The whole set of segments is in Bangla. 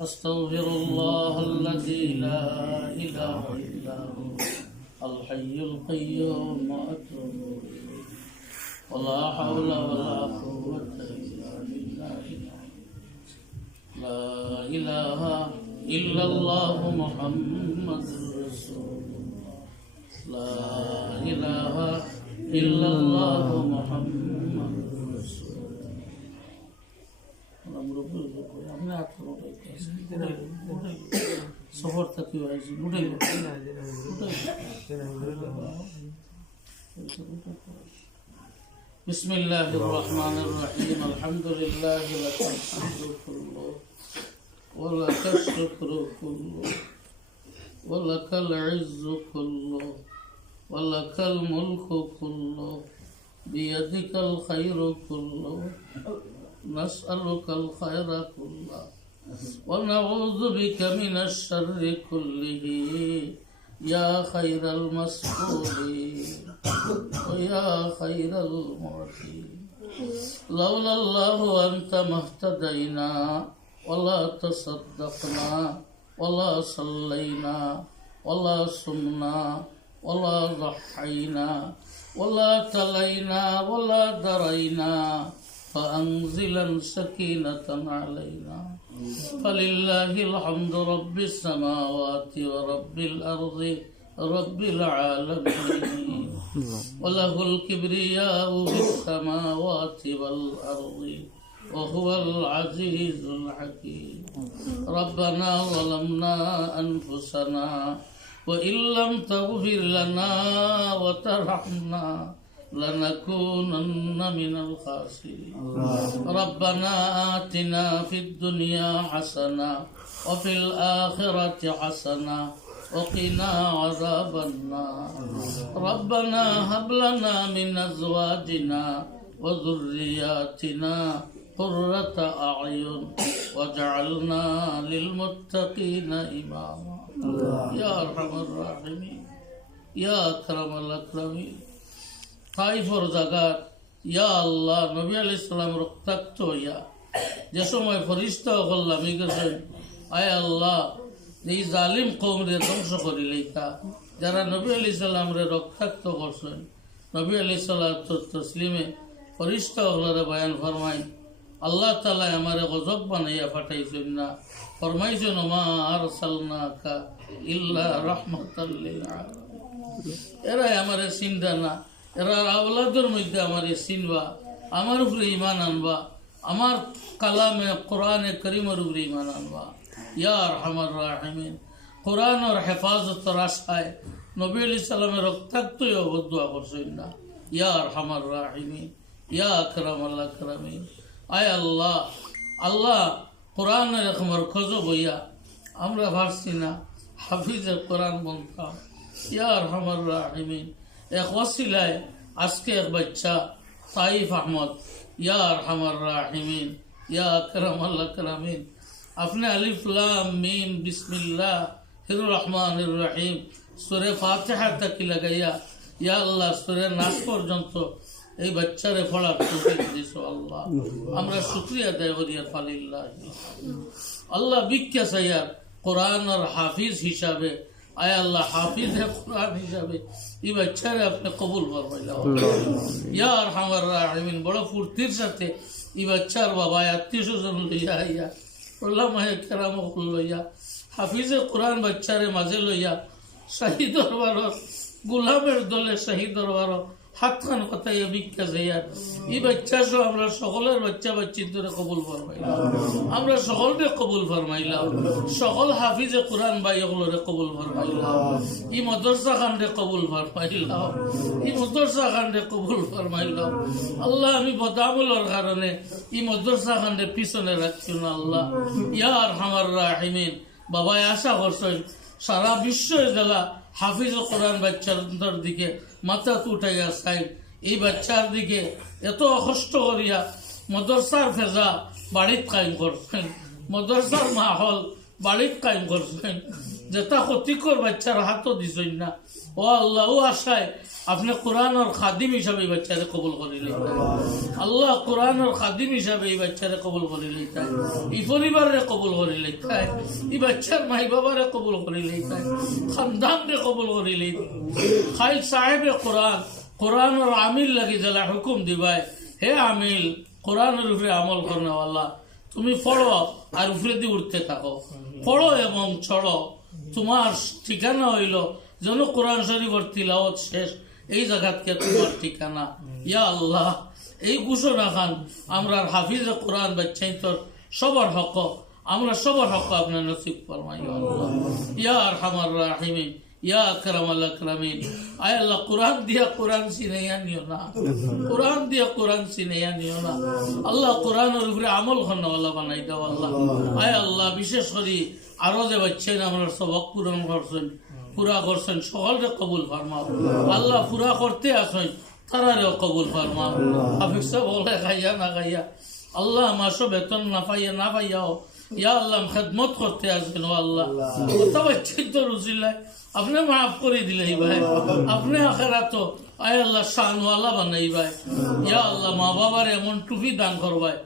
أستغفر الله الذي لا إله إلا هو الحي القيوم وأتوب إليه ولا حول ولا قوة إلا بالله لا إله إلا الله محمد رسول الله لا إله إلا الله محمد رسول الله সফর থাকি بسم الله الرحمن الرحيم الحمد لله لك الحمد كله ولك الشكر كله ولك العز كله ولك الملك كله بيدك الخير كله نسألك الخير كله ونعوذ بك من الشر كله يا خير المسؤولين ويا خير المعطين لولا الله أنت ما اهتدينا ولا تصدقنا ولا صلينا ولا صمنا ولا ضحينا ولا تلينا ولا درينا فأنزلا سكينة علينا فلله الحمد رب السماوات ورب الأرض رب العالمين وله الكبرياء في السماوات والأرض وهو العزيز الحكيم ربنا ظلمنا أنفسنا وإن لم تغفر لنا وترحمنا لنكونن من الخاسرين ربنا آتنا في الدنيا حسنة وفي الآخرة حسنة وقنا عذاب النار ربنا هب لنا من أزواجنا وذرياتنا قرة أعين واجعلنا للمتقين إماما يا أرحم الراحمين يا أكرم الأكرمين তাইফর জাগাত ইয়া আল্লাহ নবী আলাইহিস সালাম রক্তাক্ত হইয়া যে সময় ফরিস্তা করলাম এই গেছেন আয় আল্লাহ এই জালিম কওমরে ধ্বংস করিলেইতা যারা নবী আলাইহিস সালামরে রক্তাক্ত করছেন নবী আলাইহিস সালাতু তাসলিমে ফরিস্তা হলরে বয়ান ফরমাই আল্লাহ তাআলা আমারে গজব বানাইয়া পাঠাইছেন না ফরমাইছেন মা আরসালনাকা ইল্লা রাহমাতাল লিল আলামিন এরা আমারে চিন্তা না এরা আওলাদের মধ্যে আমার চিনবা আমার উপরে ইমান আনবা আমার কালামে কোরআনে করিমের উপরে ইমান আনবা ইয়া আরহামার রাহিমিন কোরআনের হেফাজতের আশায় নবী আলাইহিস সালামের রক্তাক্ত বদুয়া করছেন না ইয়া আরহামার রাহিমিন ইয়া আকরামাল আকরামিন আয় আল্লাহ আল্লাহ কোরআনের আমার খোঁজো বইয়া আমরা পারছি না হাফিজে কোরআন বলতাম ইয়া আরহামার রাহিমিন এক ওয়াসিলায় আজকে এক বাচ্চা তাইফ আহমদ ইয়া আরহামার রাহিমিন ইয়া আকরামাল আকরামিন আপনি আলিফ লাম মিম বিসমিল্লাহির রহমানির রহিম সূরা ফাতিহা তাকি লাগাইয়া ইয়া আল্লাহ সূরা নাস পর্যন্ত এই বাচ্চারে পড়ার তৌফিক দিছো আল্লাহ আমরা শুকরিয়া আদায় করি আলহামদুলিল্লাহ আল্লাহ ভিক্ষা চাইয়া কোরআনের হাফিজ হিসাবে আয় আল্লাহ হাফিজ কোরআন হিসাবে এই বাচ্চারে আপনি কবুল ফরমাইলাম ইয়া আরহামার রাহিমিন বড় ফুর্তির সাথে এই বাচ্চার বাবা আত্মীয় স্বজন লইয়া আইয়া ওলামায়ে কেরাম লইয়া হাফিজে কোরআন বাচ্চারে মাঝে লইয়া শাহী দরবারর গোলামের দলে শাহী দরবারর হাতখান কথাইয়া ভিক্ষা যাইয়া এই বাচ্চা সহ আমরা সকলের বাচ্চা বাচ্চির ধরে কবুল ফরমাইলাম আমরা সকলকে কবুল ফরমাইলাম সকল হাফিজে কোরআন ভাই ওগুলোরে কবুল ফরমাইলাম এই মাদ্রাসা খানরে কবুল ফরমাইলাম এই মাদ্রাসা খানরে কবুল ফরমাইলাম আল্লাহ আমি বদামলের কারণে এই মাদ্রাসা খানরে পিছনে রাখছি না আল্লাহ ইয়া আরহামার রাহিমিন বাবাই আশা করছেন সারা বিশ্ব জেলা হাফিজ কোরআন বাচ্চার দিকে মাথা উঠাইয়া চাই এই বাচ্চার দিকে এত কষ্ট করিয়া মাদ্রাসার ফেজা বাড়িত কায়েম করছেন মাদ্রাসার মাহল বাড়িত কায়েম করছেন যেটা ক্ষতিকর বাচ্চার হাতও দিছেন না ও আল্লাহ ও আশায় আপনি কোরআনের খাদিম হিসাবে এই বাচ্চারে কবুল করে লইতেন আল্লাহ কোরআনের খাদিম হিসাবে এই বাচ্চারে কবুল করে লইতেন এই পরিবারে কবুল করে লইতেন এই বাচ্চার মাই বাবারে কবুল করে লইতেন খানদানকে কবুল করে লইতেন খাই সাহেবে কোরআনের আমিল লাগি জ্বালা হুকুম দিবাই হে আমিল কোরআনের উপরে আমল করনেওয়ালা তুমি পড়ো আর উপরে দিয়ে উঠতে থাকো পড়ো এবং ছড়ো তোমার ঠিকানা হইল যেন কোরআন শরীফের তিলাওয়াত শেষ এই জায়গাতকে তোমার ঠিকানা ইয়া আল্লাহ এই ঘোষণা খান আমরা হাফিজে কোরআন বাচ্চাই তোর সবার হক আমরা সবার হক আপনার নসিব ফরমাই আল্লাহ ইয়া আরহামার রাহিমিন ইয়া আকরামাল আকরামিন আয় আল্লাহ কোরআন দিয়া কোরআন সিনাইয়া নিও না কোরআন দিয়া কোরআন সিনাইয়া নিও না আল্লাহ কোরআনের উপরে আমল করনেওয়ালা বানাই দাও আল্লাহ আয় আল্লাহ বিশেষ করে আরো যে বাচ্চাই আমরা সবক পূরণ করছেন পুরা করছেন সকলকে কবুল ফরমাও আল্লাহ পুরা করতে আসেন তারারেও কবুল ফরমাও হাফিজ সাহেব বলে খাইয়া না খাইয়া আল্লাহ মাসো বেতন না পাইয়াও ইয়া আল্লাহ খেদমত করতে আসবেন ও আল্লাহ কথা বাচ্চাই তো রুচিল্লায় আপনি মাফ করে দিলেই ভাই আপনি আখেরাত আয় আল্লাহ শানওয়ালা বানাই ভাই ইয়া আল্লাহ মা বাবার এমন টুপি দান করবাই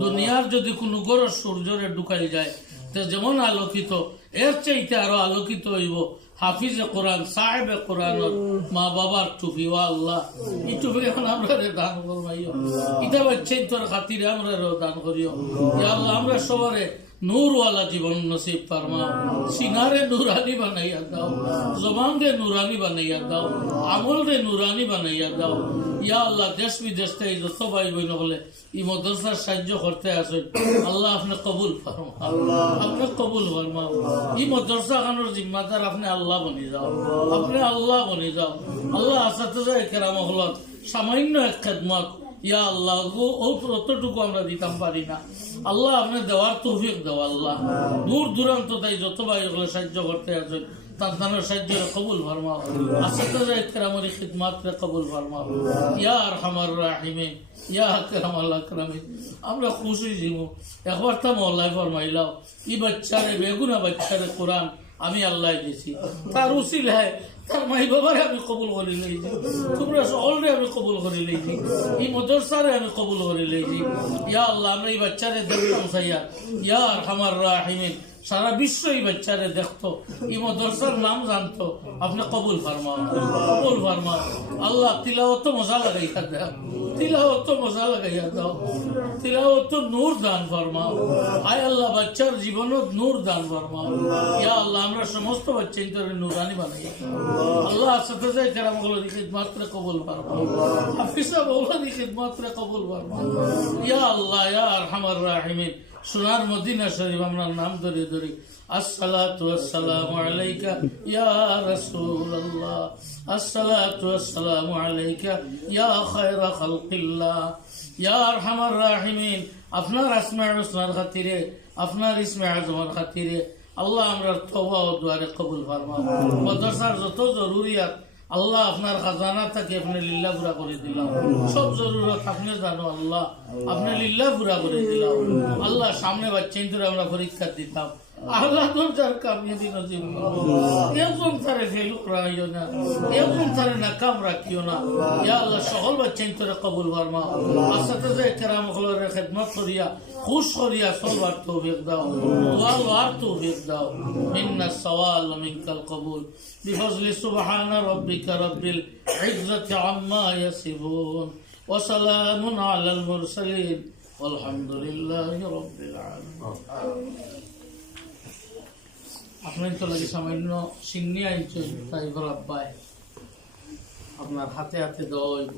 দুনিয়ার যদি কোনো গরো সূর্যরে ঢুকাই যায় তো যেমন আলোকিত এর চাইতে আরো আলোকিত হইব হাফিজে কোরআন সাহেবে কোরআনের মা বাবার টুপি ও আল্লাহ এই টুপি এখন আমরা দান করবাইও এটা বাচ্চাই তোর খাতিরে আমরা দান করিও ইয়া আল্লাহ আমরা সবারে নূরওয়ালা জীবন নসিব ফরমাও সিনারে নুরানি বানাইয়া দাও জবান রে নুরানি বানাইয়া দাও আমল রে নুরানি বানাইয়া দাও ইয়া আল্লাহ দেশ বিদেশ থেকে যত ভাই বোন বলে এই মাদ্রাসার সাহায্য করতে আসেন আল্লাহ আপনি কবুল ফরমাও আপনি কবুল ফরমাও এই মাদ্রাসা খানোর জিম্মাদার আপনি আল্লাহ বনি যাও আপনি আল্লাহ বনি যাও আল্লাহ আসাতে কেরাম হল সামান্য এক খেদমত ইয়া আল্লাহ অতটুকু আমরা দিতাম পারি না আল্লাহ আপনি দেওয়ার তৌফিক দাও আল্লাহ দূর দূরান্ত তাই যত ভাই ওগুলো সাহায্য করতে আসেন তাদের সাহায্য কবুল ফরমাও আসাতে কেরামের খিদমাত কবুল ফরমাও ইয়া আরহামার রাহিমিন ইয়া আকরামাল আকরামিন আমরা খুশি জীব একবার তা মহল্লায় ফরমাইলাও এই বাচ্চারে বেগুনা বাচ্চারে কোরআন আমি আল্লাহ দিয়েছি তার উসিল হয় তার মাই বাবারে আমি কবুল করে লইছি তোমরা সকলরে আমি কবুল করে লইছি এই মাদ্রাসারে আমি কবুল করে লইছি ইয়া আল্লাহ আমরা এই বাচ্চারে দেখতাম সাইয়া ইয়া আরহামার রাহিমিন সারা বিশ্ব এই বাচ্চারে দেখতো এই মাদ্রাসার নাম জানতো আপনি কবুল ফরমাও কবুল ফরমাও আল্লাহ তিলাওয়াত মজা লাগাইয়া দাও তিলাওয়াত মজা লাগাইয়া দাও তিলাওয়াত নূর দান ফরমাও আয় আল্লাহ বাচ্চার জীবনত নূর দান ফরমাও ইয়া আল্লাহ আমরা সমস্ত বাচ্চা ইন্তরে নূরানি বানাইয়া আল্লাহ সাথে যায় কেরামগুলো খিদমত করে কবুল ফরমাও হাফিজা বৌলাদি খিদমত করে কবুল ফরমাও ইয়া আল্লাহ ইয়া আরহামার রাহিমিন সোনার মদিনা শরীফ আমরা নাম ধরে ধরি আসসালাতু ওয়াসসালামু আলাইকা ইয়া রাসূলুল্লাহ আসসালাতু ওয়াসসালামু আলাইকা ইয়া খায়রা খালকিল্লাহ ইয়া আরহামার রাহিমিন আপনার আসমায়ে হুসনার খাতিরে আপনার ইসমে আজমের খাতিরে আল্লাহ আমরা তওবা ও দুআরে কবুল ফরমাও মাদ্রাসার যত জরুরিয়াত আল্লাহ আপনার খাজানা থেকে আপনি লিল্লাহ পুরা করে দিলাম সব জরুরত আপনি জানো আল্লাহ আপনি লিল্লাহ পুরা করে দিলাম আল্লাহ সামনে বাচ্চা ধরে আমরা পরীক্ষা দিতাম আল্লাহ তোর যার কামিয়াবি নসিব এরকম তারে ফেল করাইও না এরকম তারে নাকাম রাখিও না ইয়া আল্লাহ সকল বাচ্চা ধরে কবুল ফরমাও আসাতে কেরাম হলের খেদমত করিয়া খুশ করিয়া চলবার তৌফিক দাও দোয়া লওয়ার তৌফিক দাও মিন্না সওয়াল ওয়া মিনকাল কবুল বিফজলি সুবহান রাব্বিকা রাব্বিল ইজ্জাতি আম্মা ইয়াসিফুন ওয়া সালামুন আলাল মুরসালিন ওয়ালহামদুলিল্লাহি রাব্বিল আলামিন আপনার তো লাগে সামান্য সিন্নি আইন তাই আব্বাই আপনার হাতে হাতে দেওয়া হইব